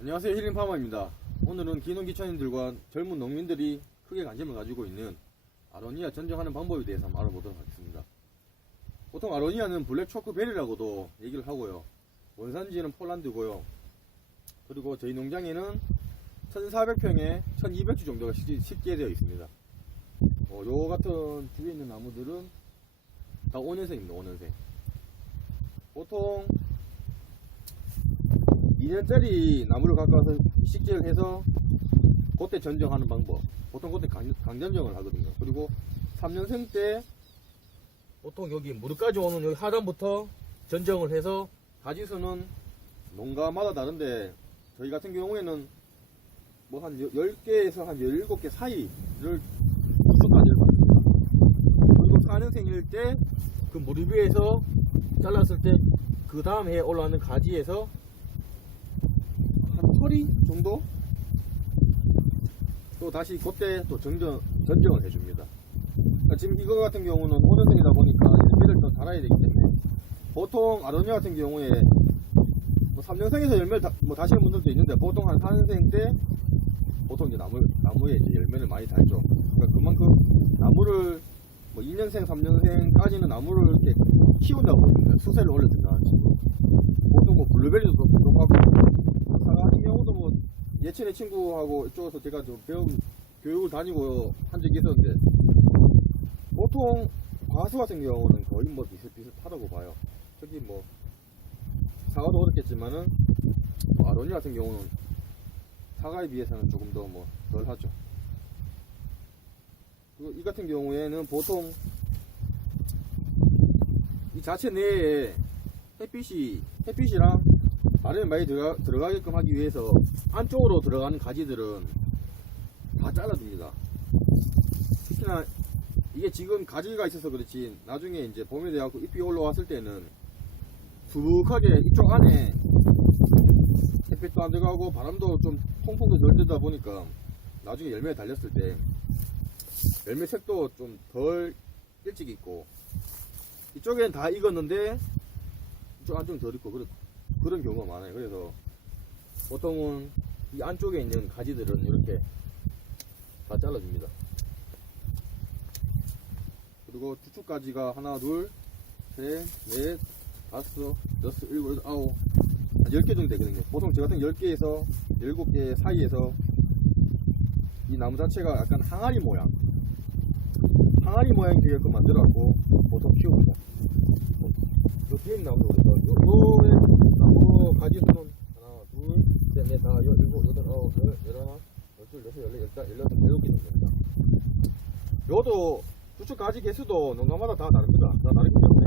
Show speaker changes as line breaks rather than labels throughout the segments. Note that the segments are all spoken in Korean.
안녕하세요 힐링파머입니다. 오늘은 기농기천인들과 젊은 농민들이 크게 관심을 가지고 있는 아로니아 전정하는 방법에 대해서 한번 알아보도록 하겠습니다. 보통 아로니아는 블랙 초크베리라고도 얘기를 하고요. 원산지는 폴란드고요. 그리고 저희 농장에는 1400평에 1200주 정도가 식- 식기에 되어 있습니다. 어, 요 같은 뒤에 있는 나무들은 다 5년생입니다 5년생. 보통 2년짜리 나무를 갖고 와서 식재를 해서 그때 전정하는 방법. 보통 그때 강, 강전정을 하거든요. 그리고 3년생 때 보통 여기 무릎까지 오는 여기 하단부터 전정을 해서 가지수는 농가마다 다른데 저희 같은 경우에는 뭐 한 10개에서 한 17개 사이를 수까지를 받습니다. 그리고 4년생일 때 그 무릎 위에서 잘랐을 때 그 다음 해에 올라오는 가지에서 한 털이 정도 또 다시 그때 또 정정, 전정을 해줍니다. 그러니까 지금 이거 같은 경우는 오년생이다 보니까 열매를 또 달아야 되기 때문에 보통 아로니아 같은 경우에 뭐 3년생에서 열매를 다, 뭐 다시는 분들도 있는데 보통 한 4년생 때 보통 이제 나무, 나무에 이제 열매를 많이 달죠. 그러니까 그만큼 나무를 뭐 2년생, 3년생까지는 나무를 이렇게 키운다고 보는데 수세를 올려준다는 식으로 보통 뭐 블루베리도 같은 경우도 뭐 예전에 친구하고 이쪽에서 제가 좀 배운 교육을 다니고 한 적이 있었는데 보통 과수 같은 경우는 거의 뭐 비슷비슷하다고 봐요. 특히 뭐 사과도 그렇겠지만은 뭐 아로니 같은 경우는 사과에 비해서는 조금 더 뭐 덜 하죠. 그리고 이 같은 경우에는 보통 이 자체 내에 햇빛이 햇빛이랑 바람이 많이 들어가, 들어가게끔 하기 위해서 안쪽으로 들어가는 가지들은 다 잘라줍니다. 특히나 이게 지금 가지가 있어서 그렇지 나중에 이제 봄이 돼갖고 잎이 올라왔을 때는 수북하게 이쪽 안에 햇빛도 안 들어가고 바람도 좀 통풍도 덜 들다 보니까 나중에 열매에 달렸을 때 열매 색도 좀 덜 일찍 익고 이쪽엔 다 익었는데 이쪽 안쪽은 덜 익고 그런, 그런 경우가 많아요. 그래서 보통은 이 안쪽에 있는 가지들은 이렇게 다 잘라줍니다. 그리고 주축 가지가 하나, 둘, 셋, 넷, 다섯, 여섯, 일곱, 여덟, 아홉, 한 10개 정도 되거든요. 보통 저 같은 10개에서 7개 사이에서 이 나무 자체가 약간 항아리 모양, 항아리 모양 되게끔 만들어갖고 보통 키웁니다. 요 뒤에 있는 나무도 그래서 요, 요의 나무 가지수는 하나, 둘, 셋, 넷, 다, 여, 일곱, 여덟, 아홉, 열, 열하나, 열둘, 여섯, 열네, 열다, 열여섯, 열일곱 개 됩니다. 요도 주축 가지 개수도 농가마다 다 다릅니다. 다 다르기 때문에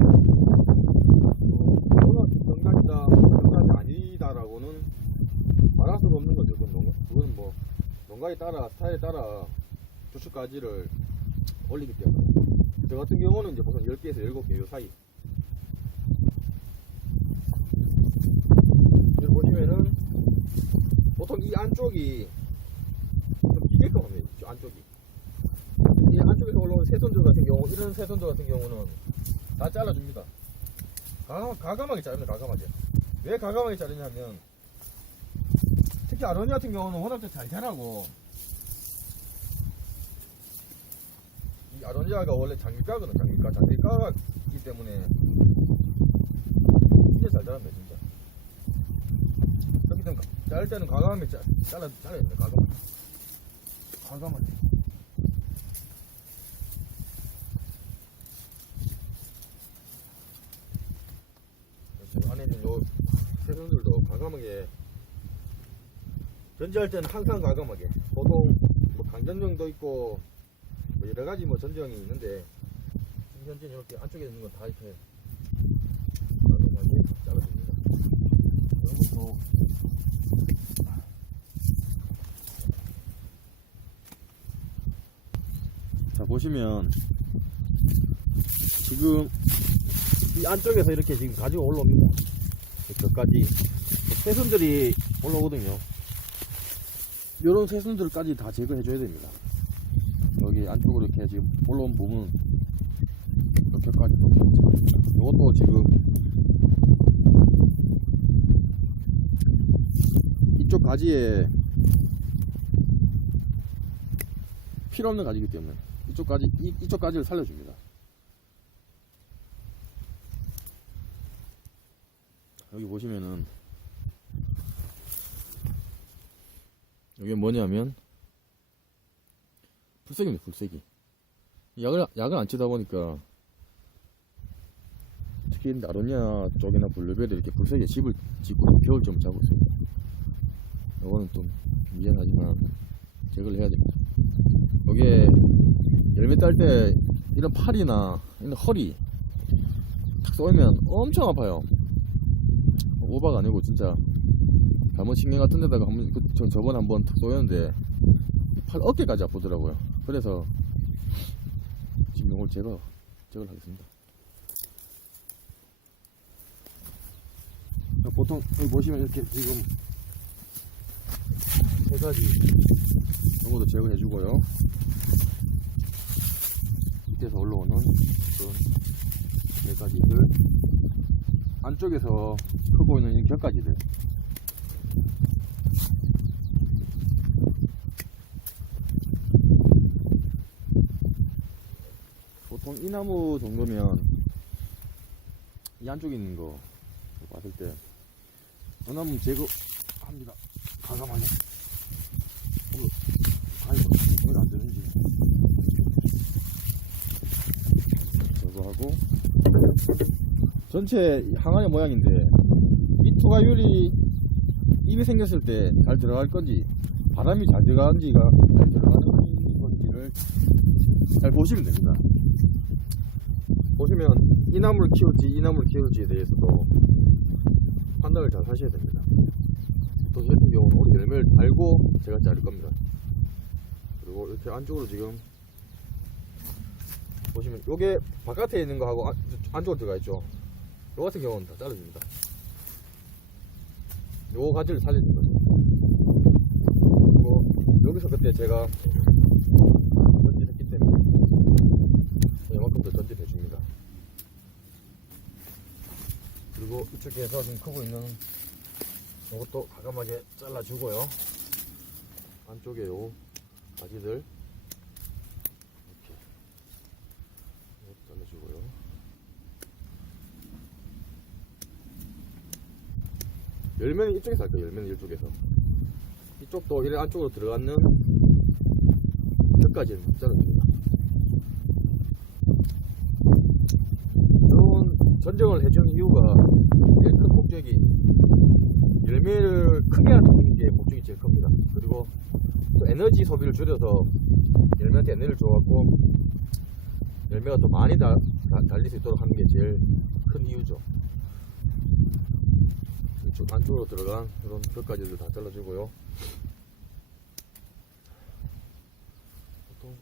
어, 어느 농가이다, 농가이 아니다라고는 말할 수가 없는 거죠. 그건, 농가, 그건 뭐 농가에 따라 스타일에 따라 주축 가지를 올리기 때문에 저 같은 경우는 이제 보통 10개에서 7개 요 사이 여기 보시면은 보통 이 안쪽이 좀 기게끔 합니다. 이 안쪽이 이 안쪽에서 올라오는 새손들 같은 경우 이런 새손들 같은 경우는 다 잘라줍니다. 가, 가감하게 자릅니다. 가감하게 왜 가감하게 자르냐면 특히 아로니 같은 경우는 워낙 잘 자라고 이 아로니아가 원래 장미가거든 장미가 장미가기 때문에 진짜 잘 자란다 때문에 자를 때는 과감하게 자, 잘라, 잘라야 된다 과감하게. 과감하게. 지금 안에 있는 요 세선들도 과감하게 전지할 때는 항상 과감하게. 보통 뭐 강전정도 있고 뭐 여러 가지 뭐 전정이 있는데 지금 현재 이렇게 안쪽에 있는 건 다 이렇게 과감하게 잘라줍니다. 이것도 자 보시면 지금 이 안쪽에서 이렇게 지금 가지고 올라옵니다. 저까지 새순들이 올라오거든요. 요런 새순들까지 다 제거해줘야 됩니다. 여기 안쪽으로 이렇게 지금 올라온 부분 이렇게까지도 이것도 지금 이쪽 가지에 필요 없는 가지이기 때문에 이쪽 가지 이, 이쪽 가지를 살려줍니다. 여기 보시면은 이게 뭐냐면 풀색입니다 풀색이 약을 약을 안 치다 보니까 특히 나로냐 쪽이나 블루베리 이렇게 풀색에 집을 짓고 겨울 좀 자고 있습니다 이거는 좀 미안하지만 제거를 해야 됩니다. 여기에 열매 딸 때 이런 팔이나 이런 허리 탁 쏘이면 엄청 아파요. 오바가 아니고 진짜 잘못 신경 같은 데다가 한번 그, 저, 저번에 한번 탁 쏘였는데 팔 어깨까지 아프더라고요. 그래서 지금 이걸 제거 제거를 하겠습니다. 보통 보시면 이렇게 지금 세 가지 정도도 제거해 주고요. 밑에서 올라오는 그런 네 가지들 안쪽에서 크고 있는 이 격가지들. 보통 이 나무 정도면 이 안쪽에 있는 거 봤을 때 이 나무 제거합니다. 오늘 아이고 왜안 되는지 제거하고 전체 항아리 모양인데 이 투과율이 입이 생겼을 때 잘 들어갈 건지 바람이 잘 들어가는지가 잘 들어가는 건지를 잘 보시면 됩니다. 보시면 이 나무를 키울지 이 나무를 키울지에 대해서도 판단을 잘 하셔야 됩니다. 또저 같은 경우는 오늘 열매를 달고 제가 자를 겁니다. 그리고 이렇게 안쪽으로 지금 보시면 요게 바깥에 있는 거하고 안, 안쪽으로 들어가 있죠. 요 같은 경우는 다 잘라줍니다. 요 가지를 살리는 거죠. 그리고 여기서 그때 제가 전질했기 때문에 이만큼 더 전질해 줍니다. 그리고 이쪽에서 지금 크고 있는 이것도 과감하게 잘라주고요. 안쪽에 요 가지들 이렇게 잘라주고요. 열매는 이쪽에서 할까요? 열매는 이쪽에서. 이쪽도 이래 안쪽으로 들어가는 끝까지는 잘라줍니다. 이런 전정을 해주는 이유가 큰 목적이 열매를 크게 하는 게 목적이 제일 큽니다. 그리고 또 에너지 소비를 줄여서 열매한테 에너지를 줘갖고 열매가 더 많이 다, 다- 달릴 수 있도록 하는 게 제일 큰 이유죠. 이쪽 안쪽으로 들어간 이런 벽까지도 다 잘라주고요. 보통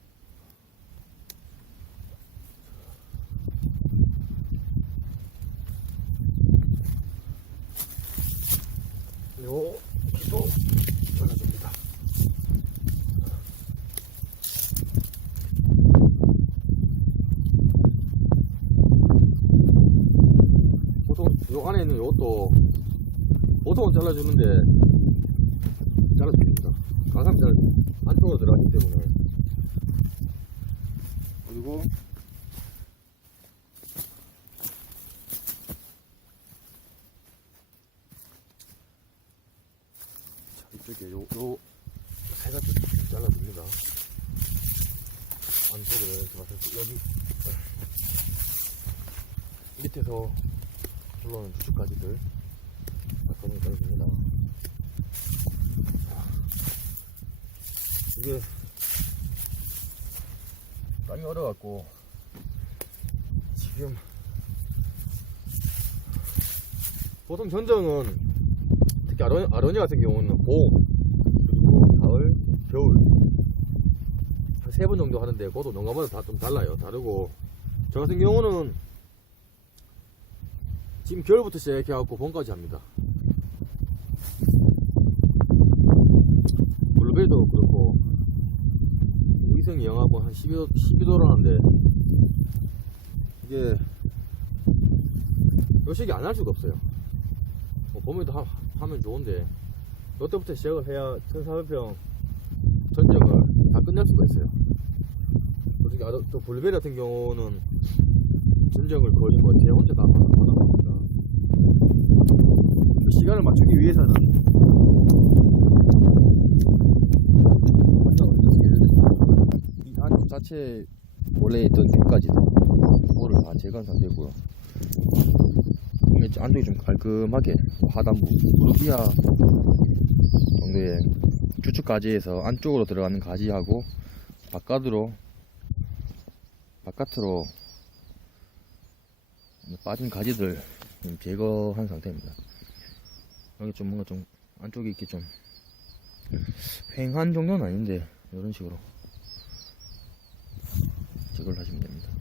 요 기도 잘라줍니다. 보통 요 안에 있는 요것도 보통은 잘라주는데 잘라줍니다. 가상 잘 안쪽으로 들어가기 때문에 그리고 자, 이쪽에 요, 요, 세 가지 잘라줍니다. 안쪽으로 이렇게 봤을 때, 여기, 밑에서 올라오는 두축까지들 가끔은 잘라줍니다. 이게, 땅이 얼어갖고, 지금, 보통 전정은 특히 아로니, 아로니 같은 경우는 봄, 그리고 가을, 겨울 한세번 정도 하는데 그것도 농가마다 다 좀 달라요. 다르고 저 같은 경우는 지금 겨울부터 시작해갖고 봄까지 합니다. 블루베리도 그렇고 위성이 영하고 한 12도, 12도로 하는데 이게 요식이 안 할 수가 없어요. 뭐 봄에도 하, 하면 좋은데 롯데부터 시작을 해야 1400평 전쟁을 다 끝낼 수가 있어요. 솔직히 또 블루베리 같은 경우는 전쟁을 거의 뭐제 혼자 다 보니까 그 시간을 맞추기 위해서는 이 안쪽 자체 원래 있던 물을 다 제거한 상태고요. 안쪽이 좀 깔끔하게 하단부 루비아 정도의 주축 가지에서 안쪽으로 들어가는 가지하고 바깥으로 바깥으로 빠진 가지들 좀 제거한 상태입니다. 여기 좀 뭔가 좀 안쪽에 이렇게 좀 횡한 정도는 아닌데 이런 식으로 제거를 하시면 됩니다.